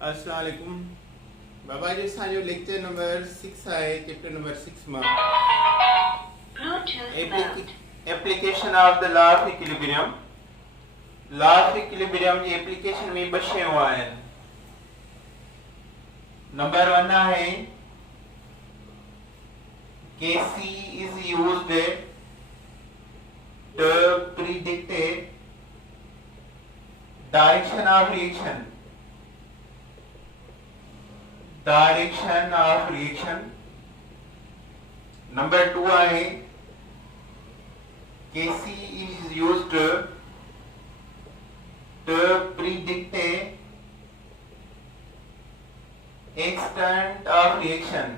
अस्सलाम वालेकुम बाबा जी असांजो लेक्चर नंबर 6 आहे चैप्टर नंबर 6 मां application of the law of equilibrium. Law of equilibrium जी एप्लीकेशन में ॿ शयूं आहिनि। नंबर 1 आहे Kc is used to predict direction of reaction। Direction of reaction. Number 2 आहे Kc is used to predict extent of reaction।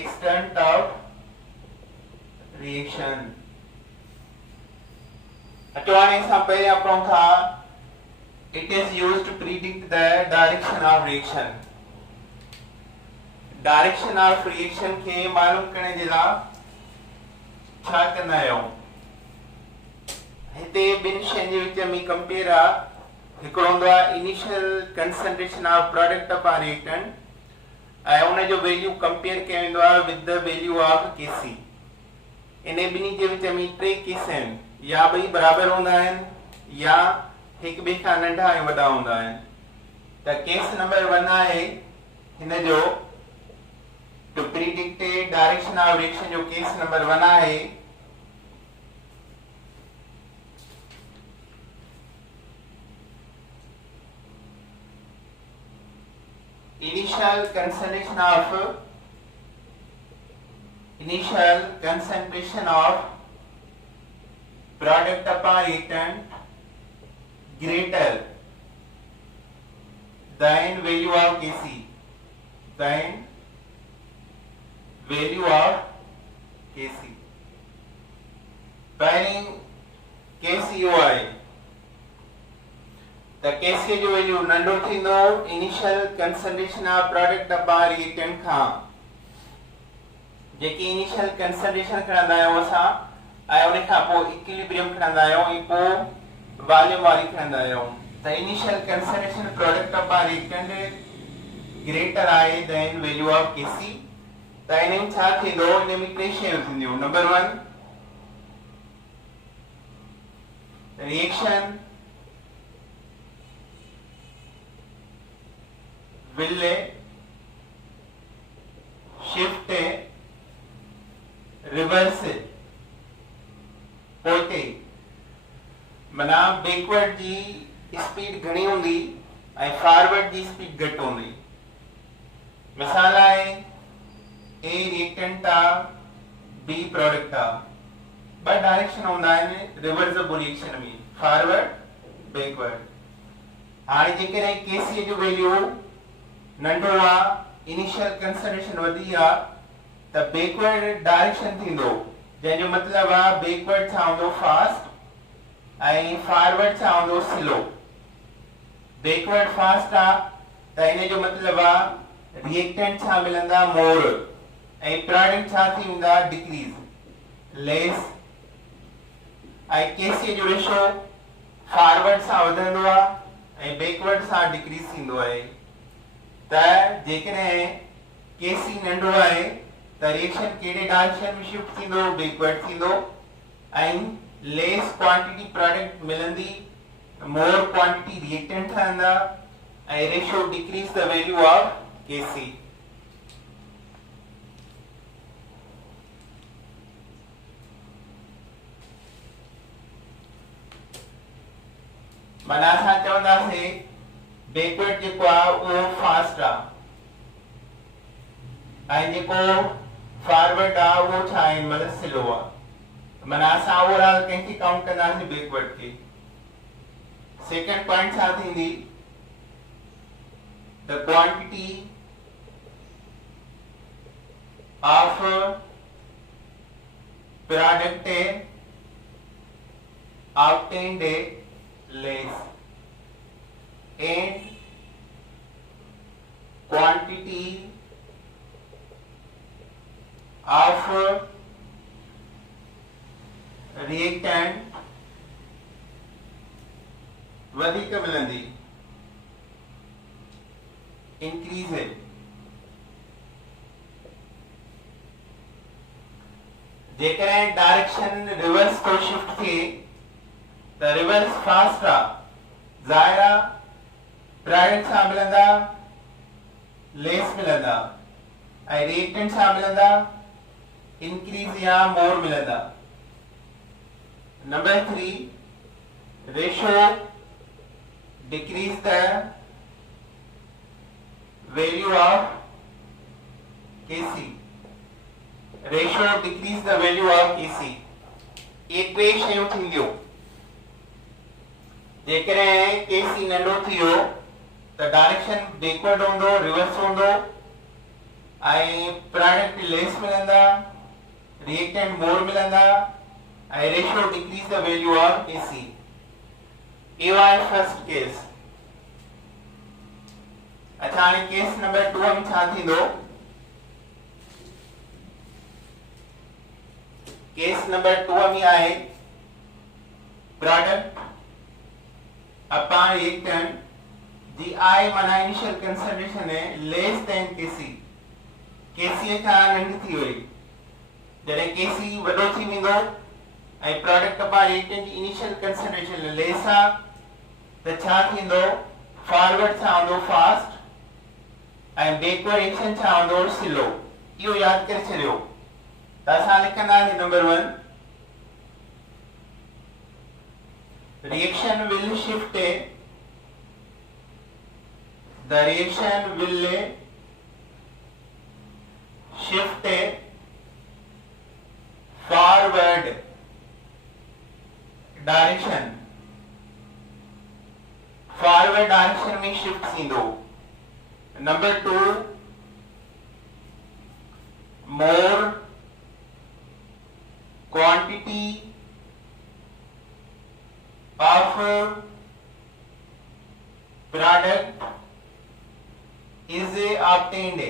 extent of reaction। अचवाने सां पहले आपण था it is used to predict the direction of reaction। direction of reaction के मालूम करने जे लाइ छा कंदा आहियूं? हिते ॿिनि शयुनि जे विच में कंपेयर आहे। हिकिड़ो हूंदो आहे initial concentration of product of reactant ऐं उन जो वैल्यू कंपेयर कयो वेंदो आहे with the value of Kc। इन ॿिन्ही जे विच में टे केस आहिनि, या ॿई बराबरि हूंदा आहिनि या हिक ॿिए खां नंढा ऐं वॾा हूंदा आहिनि। त केस नंबर 1 आहे हिन जो to predict direction of reaction जो केस नंबर 1 आहे initial concentration of product upon reactant greater than value of Kc, than value of Kc। पहली केस इहो आहे त Kc जो वैल्यू नंढो थींदो initial concentration of product upon reactant खां। जेकी इनिशियल कंसंट्रेशन खणंदा आहियूं असां ऐं उन खां पोइ इक्विलिब्रियम खणंदा आहियूं ऐं पोइ वॉल्यूम वारी खणंदा आहियूं। त initial concentration product of reactant greater आहे देन वैल्यू ऑफ Kc। त इन में छा थींदो? इन में टे शयूं थींदियूं। Number 1 reaction will shift reverse पोते माना बैकवर्ड जी स्पीड घणी हूंदी ऐं फॉरवर्ड जी स्पीड घटि हूंदी। मिसाल आहे ए रिएक्टेंट आहे बी प्रोडक्ट आहे, ॿ डायरेक्शन हूंदा आहिनि रिवर्सिबल रिएक्शन में, फॉरवर्ड बैकवर्ड। हाणे जेकॾहिं Kc जो वैल्यू नंढो आहे इनिशियल कंसंट्रेशन वधी आहे त बैकवर्ड डायरेक्शन थींदो, जंहिंजो मतिलबु आहे बैकवर्ड छा हूंदो? फास्ट ऐं फॉरवर्ड छा हूंदो? स्लो। बैकवर्ड फास्ट आहे त इन जो मतिलबु आहे रिएक्टेंट छा मिलंदा? मोर, ऐं प्रोडक्ट छा थी वेंदा? Decrease, less. ऐं Kc जो रेशो फॉरवर्ड सां वधंदो आहे ऐं बैकवर्ड सां डिक्रीज थींदो आहे। त जेकॾहिं Kc नंढो आहे त रिएक्शन कहिड़े डायरेक्शन में शिफ्ट थींदो? बैकवर्ड थींदो ऐं लेस क्वांटिटी प्रोडक्ट मिलंदी, मोर क्वांटिटी रिएक्टेंट ठहंदा ऐं ratio decrease the value of Kc। माना असां चवंदासीं बैकवर्ड जेको आहे उहो फास्ट आहे ऐं जेको फॉरवर्ड आहे उहो छा आहे? मतलब स्लो आहे। माना असां ओवरऑल कंहिंखे काउंट कंदासीं? बैकवर्ड खे। सेकंड पॉइंट छा थींदी? The quantity of product obtained less and quantity of reactant वधिक मिलंदी, इंक्रीज है। जेकर डायरेक्शन रिवर्स तो शिफ्ट थे त रिवर्स फास्ट आ ज़ाहिर आ प्रोडक्ट छा मिलंदा, लेस मिलंदा, ऐं रिएक्टेंट छा मिलंदा, इंक्रीज या मोर मिलंदा। Number 3 ratio decrease the value of Kc, ratio decrease the value of Kc। ये टे शयूं थींदियूं। जेकर Kc नंढो थियो त डायरेक्शन बैकवर्ड हूंदो, रिवर्स हूंदो, ऐं प्रोडक्ट लेस मिलंदा, रिएक्टेंट मोर मिलंदा, ऐं ratio decrease the value of Kc। ये वाज फर्स्ट केस। अच्छा हाणे केस नंबर 2 में छा थींदो? केस नंबर 2 में आहे प्रोडक्ट अपॉन रिएक्टेंट जी आई माना इनिशियल कंसंट्रेशन है लेस देन Kc, Kc खां नंढी थी वई। जॾहिं Kc वॾो थी वेंदो ऐं प्रोडक्ट अपॉन रिएक्टेंट जी इनिशियल कंसंट्रेशन लेस आहे त छा थींदो? फॉरवर्ड छा हूंदो? फास्ट, ऐं बैकवर्ड एक्शन छा हूंदो? स्लो। इहो यादि करे छॾियो त असां लिखंदासीं number 1 reaction will shift the reaction will shift forward direction, forward direction में shift थींदो। Number 2 more quantity of product is obtained,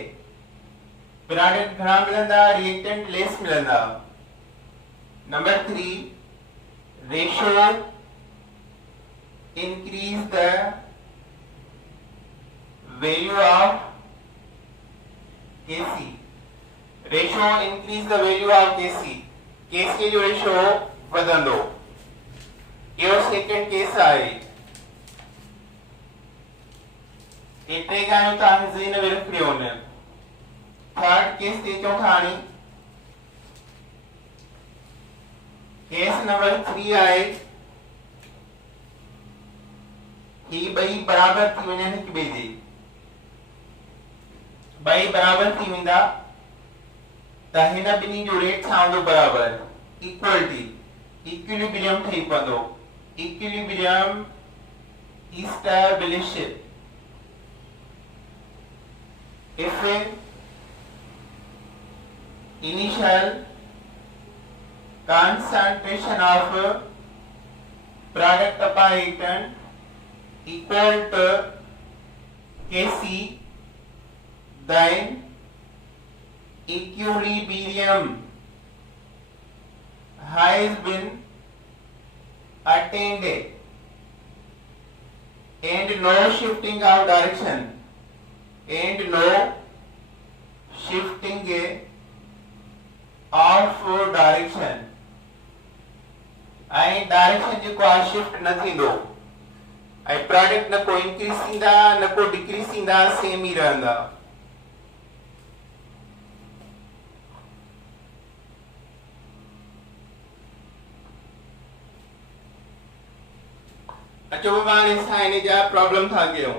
product घणा मिलंदा, रिएक्टेंट लेस मिलंदा। Number 3 ratio increase the value of Kc, ratio increase the value of Kc, Kc जो ratio वधंदो। यो second case आहे। एतिरे ॻाल्हियूं तव्हांखे ज़हन में रखणियूं आहिनि। थर्ड केस ते अचूं था हाणे। केस नंबर 3 आहे ही ॿई बराबर थी वञनि हिक ॿिए जे, ॿई बराबर थी वेंदा त हिन ॿिन्ही जो रेट छा हूंदो? बराबर, इक्वलिटी, इक्विलिब्रियम ठही पवंदो। Equilibrium established if initial concentration of product upon reactant equal to Kc, then equilibrium has been attained and no shifting of direction, and no shifting of direction, ऐं डायरेक्शन जेको आहे shift न थींदो, ऐं product न को इंक्रीज थींदा न को डिक्रीज थींदा, सेम ई रहंदा। अचो बाबा हाणे असां हिन जा प्रॉब्लम था कयूं।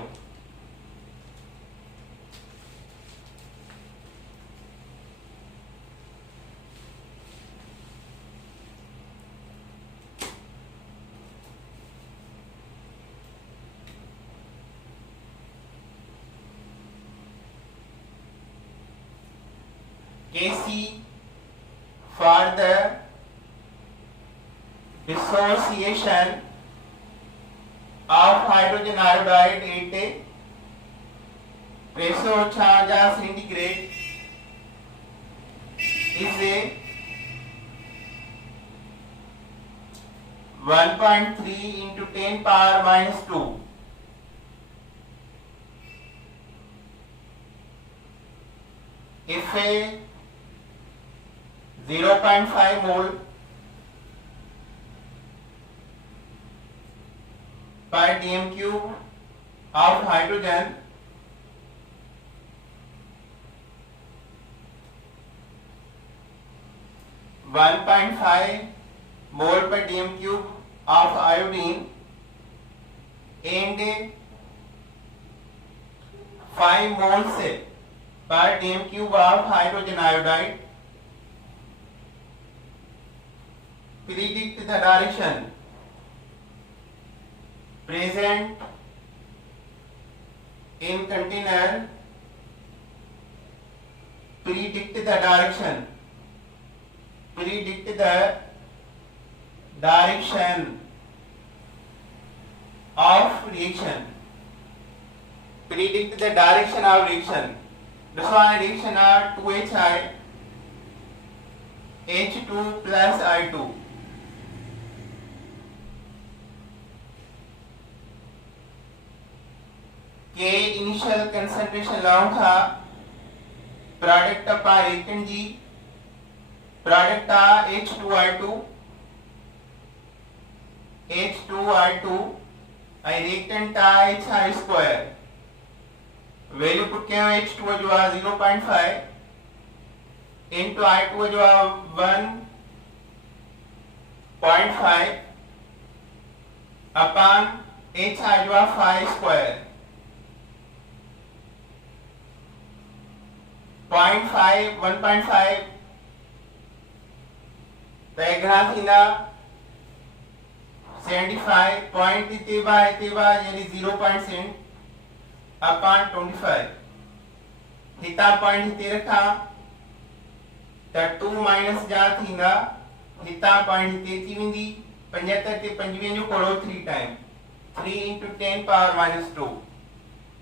Kc for the dissociation of hydrogen iodide at pressure charge centigrade is a 1.3 into 10 power minus 2. If a 0.5 mole per dm cube of hydrogen (1.5 mole per dm cube of iodine and 5 moles per dm cube of hydrogen iodide, predict the direction present in container, predict the direction of reaction, predict the direction of reaction. This one reaction are 2HI H2 plus I2. K initial concentration long था product of reactant G, product था H2I2 and reactant था HI square. Value put किया H2 जो है 0.5 into I2 जो है 1.5 upon HI जो है 5 square. 0.5 1.5 तो एक घना थींदा 75 पॉइंट तेबा यानी 0.7 upon 25 हिता पॉइंट हिते रखा त 2 माइनस जा थींदा हिता पॉइंट हिते अची वेंदी 75 ते 25 जो कोड़ो 3 टाइम 3 into 10 power minus 2.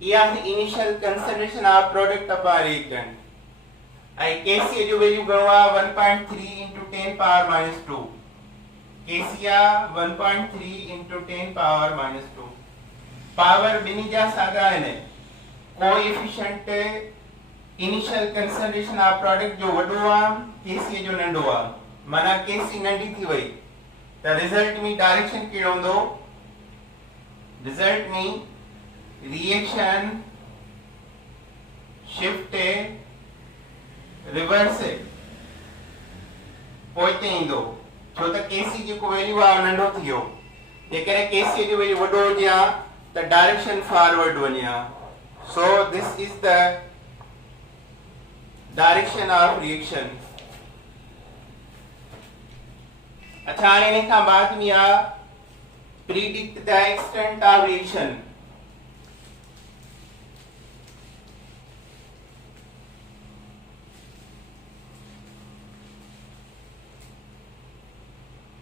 इहा initial consideration of product of reactant. आई केसी जो वैल्यू घणो आहे 1.3 into 10 power minus 2. केसी आहे 1.3 into 10 power minus 2. पावर बिनी जा सागा आहिनि. Coefficient initial consideration of product जो वडो आहे केसी जो नंढो आहे. माना केसी नंढी थी वई त रिजल्ट में डायरेक्शन कहिड़ो हूंदो. रिजल्ट में रिएक्शन शिफ्ट रिवर्स पोइते ईंदो छो त केसी जेको वैल्यू आहे नंढो थी वियो. जेकॾहिं केसी जो वैल्यू वॾो हुजे हा त डायरेक्शन फॉरवर्ड वञे हा. So this is the direction of reaction. अच्छा हाणे इन खां बाद में आहे predict the extent of reaction.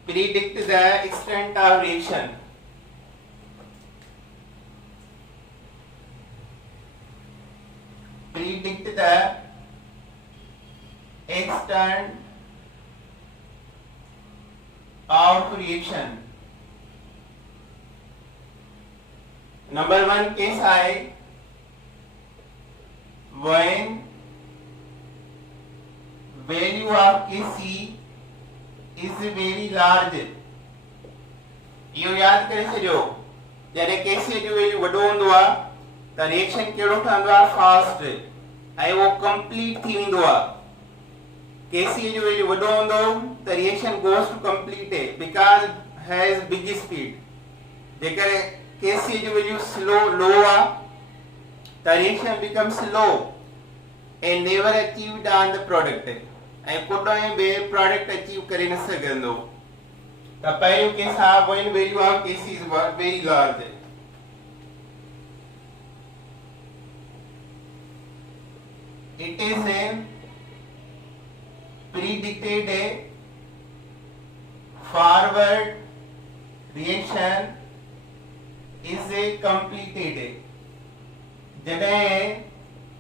Predict the extent of reaction. Predict the extent of reaction. Number 1 case I, when value of Kc is very large. यो याद करे छो जॾहिं Kc जो वैल्यू वॾो हूंदो आहे त रिएक्शन कहिड़ो ठहंदो आहे फास्ट ऐं उहो कंप्लीट थी वेंदो आहे. Kc जो वैल्यू वॾो हूंदो त reaction goes to complete because has big speed. जेकर Kc जो वैल्यू स्लो लो आ the reaction becomes slow and never achieved on the product ऐं कोॾों बि प्रोडक्ट अचीव करे न सघंदो. त पहिरियों केस आहे when value of Kc is very large. It is a predicted forward reaction is a completed. जॾहिं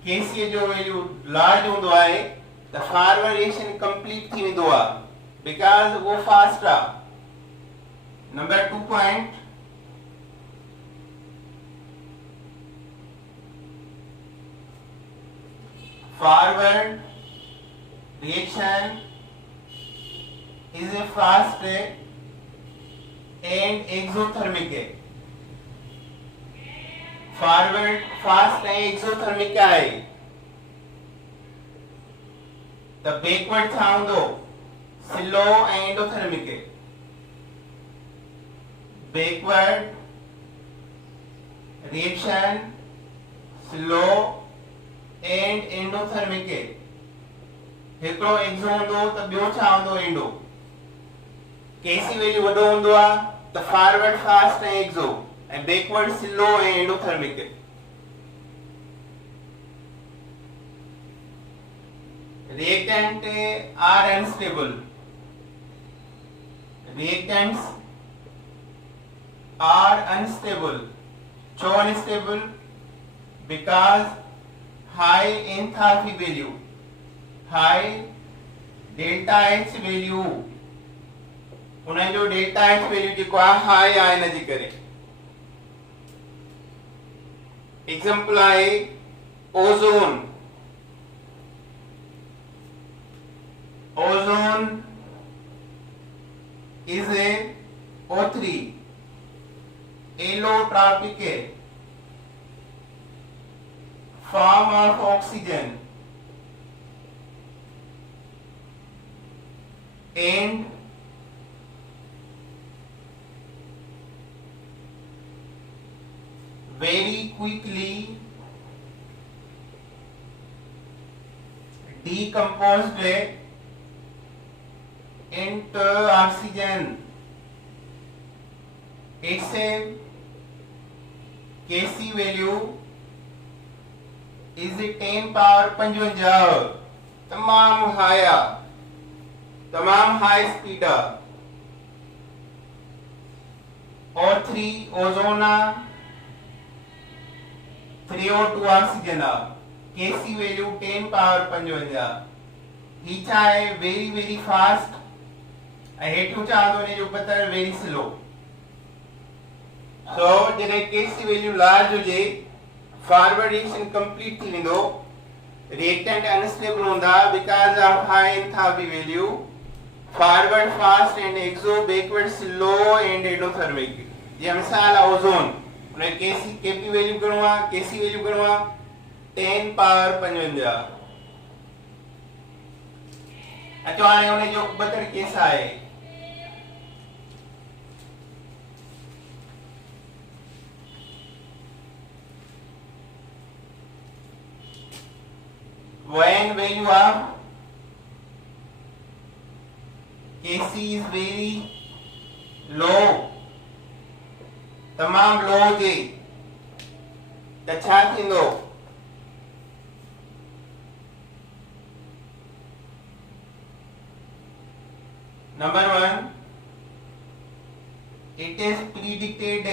Kc जो वैल्यू लार्ज हूंदो आहे त फॉरवर्ड रिएक्शन कंप्लीट थी वेंदो आहे बिकॉज़ वो फास्ट आहे. Number 2 point, forward reaction is a fast and exothermic. Forward fast है, एक्सोथर्मिक क्या है? द बैकवर्ड था दो स्लो एंडोथर्मिक है. Backward reaction slow and endothermic है. हिकिड़ो एक्सो हूंदो त ॿियो छा हूंदो? एंडो. केसी वैल्यू वॾो हूंदो आहे त फॉरवर्ड फास्ट ऐं एक्सो, ऐं बैकवर्ड स्लो ऐं endothermic. Reactant are unstable. Reactants are unstable. छो unstable? Because high enthalpy value, high delta H value, उन जो डेल्टा एच वैल्यू जेको आहे हाई आहे इन जे करे. एग्जांपल आहे ozone. Ozone is a O3 allotropic form of oxygen and very quickly decomposed into oxygen. Its Kc value is 10 power 55. तमाम high speed. O3 ozone, 3O2 oxygen. Kc value 10 power 55. ही छा आहे? Very very fast. ऐं हेठियों छा हूंदो? इन जो पतड़ very slow. So जॾहिं Kc value large हुजे, forward reaction complete थी वेंदो. रिएक्टेंट अनस्टेबल हूंदा because of high enthalpy value. Forward fast and exo, backward slow and endothermic. ये मिसाल आहे ओजोन. उन Kp वैल्यू घणो आहे? Kc वैल्यू घणो आहे? 10 पावर 55. अचो हाणे उन जो ॿ केस आहे. when value of Kc is very low, तमाम लो हुजे त छा थींदो? Number 1, it is predicted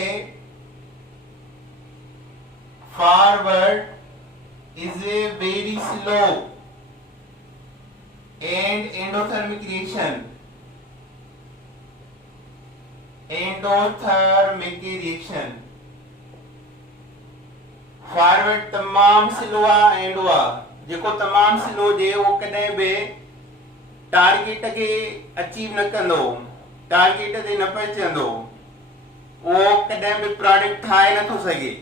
forward is a very slow and endothermic reaction. Endothermic reaction. Forward तमाम स्लो आहे, एंडो आहे. जेको तमाम स्लो जे वो कॾहिं बि टारगेट के अचीव न कंदो, टारगेट ते न पहुचंदो, वो कॾहिं बि प्रोडक्ट ठाहे नथो सघे.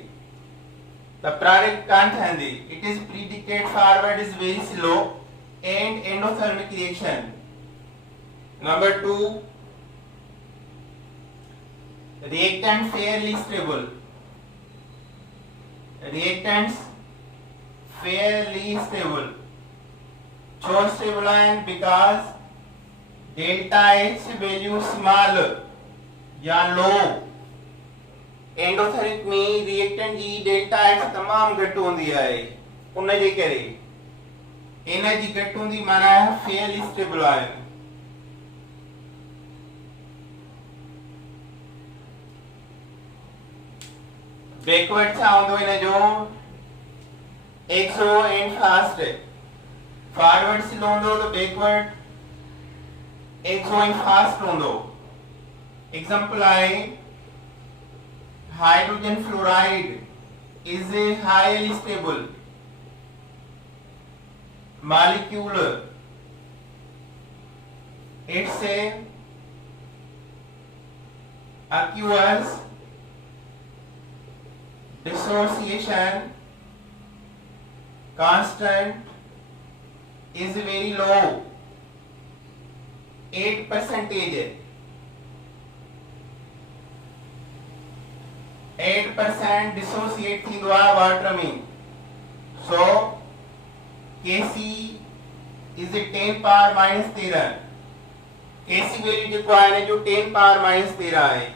The product can't handle. It is predicted forward is very slow and endothermic reaction. Number 2, reactant fairly stable. Reactants fairly stable. So stable ion because delta H value small या low. Endothermic में reactant जी delta H तमाम घट होंदी है. उन जे करे energy घट होंदी, माना है फेयरली स्टेबल आयन. बैकवर्ड छा होंदो इन जो? Exo and fast. Forward slow होंदो तो बैकवर्ड एक्सो एंड फास्ट होंदो. एग्जांपल आए hydrogen fluoride is a highly stable molecule. It's a aqueous dissociation constant is very low, 8%. 8% dissociate थींदो आहे वाटर में. So Kc is a 10 power minus 13. Kc value जेको आहे जो 10 power minus 13 आहे.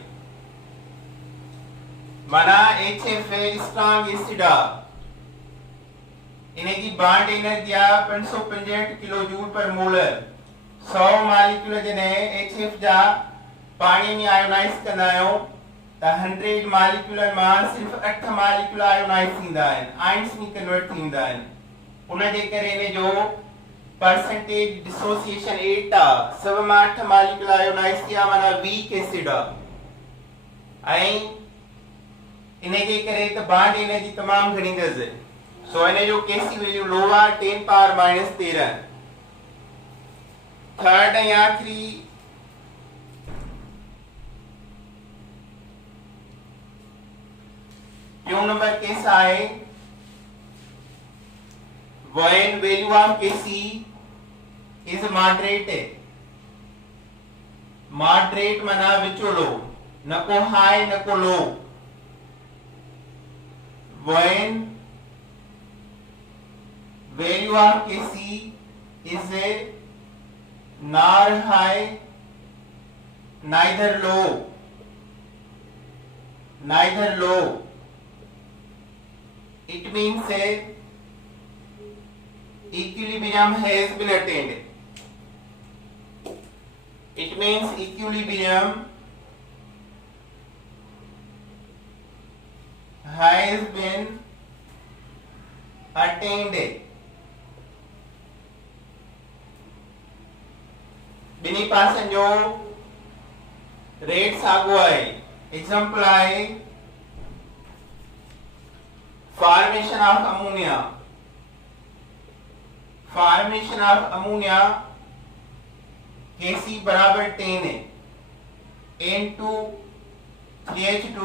माना HF स्ट्रॉन्ग एसिड आहे. इनकी बॉन्ड एनर्जी आहे 565 किलो जूल पर मोलर. 100 मॉलिक्यूल जॾहिं HF जा पाणी में आयोनाइज कंदा आहियूं त 100 मॉलिक्यूल मां सिर्फ 8 मॉलिक्यूल आयोनाइज थींदा आहिनि, आयन्स में कन्वर्ट थींदा आहिनि. उनजे करे इन जो परसेंटेज डिसोसिएशन 8 आहे. सब मां 8 मॉलिक्यूल आयोनाइज थिया माना वीक एसिड आहे. ऐं इनजे करे त बॉन्ड एनर्जी तमाम घणी अथसि. सो इन जो केसी वैल्यू लो आहे 10 पावर माइनस 13. थर्ड ऐं आखिरी टियों नंबर केस आहे when value of Kc is moderate. Moderate माना विचोलो, न को हाई न को लो. When value of Kc is a nor high neither low, it means a equilibrium has been attained. It means equilibrium has been attained. बिनी पासन जो rate sago है. Example है formation of ammonia. Formation of ammonia Kc बराबर 10 है. N2 3H2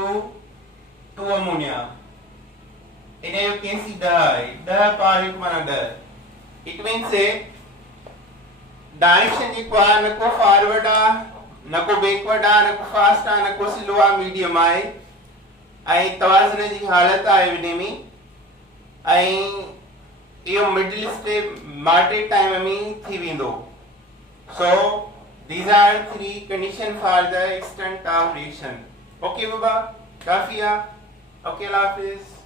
2 ammonia. इन्हें जो Kc 10 है, 10 power 1 माना 10. इट मीन्स से डायरेक्शन जी को न को फॉरवर्ड आ न को बैकवर्ड आ न को फास्ट आ न को स्लो आ, मीडियम आहे. ऐं तवाज़ुन जी हालत आहे विने में. ऐं इहो मिडिल स्टेप मॉडरेट टाइम में थी वेंदो. सो these are 3 condition for the extent of reaction. Okay बाबा, काफी आहे. ओके, अल्लाह हाफिज़.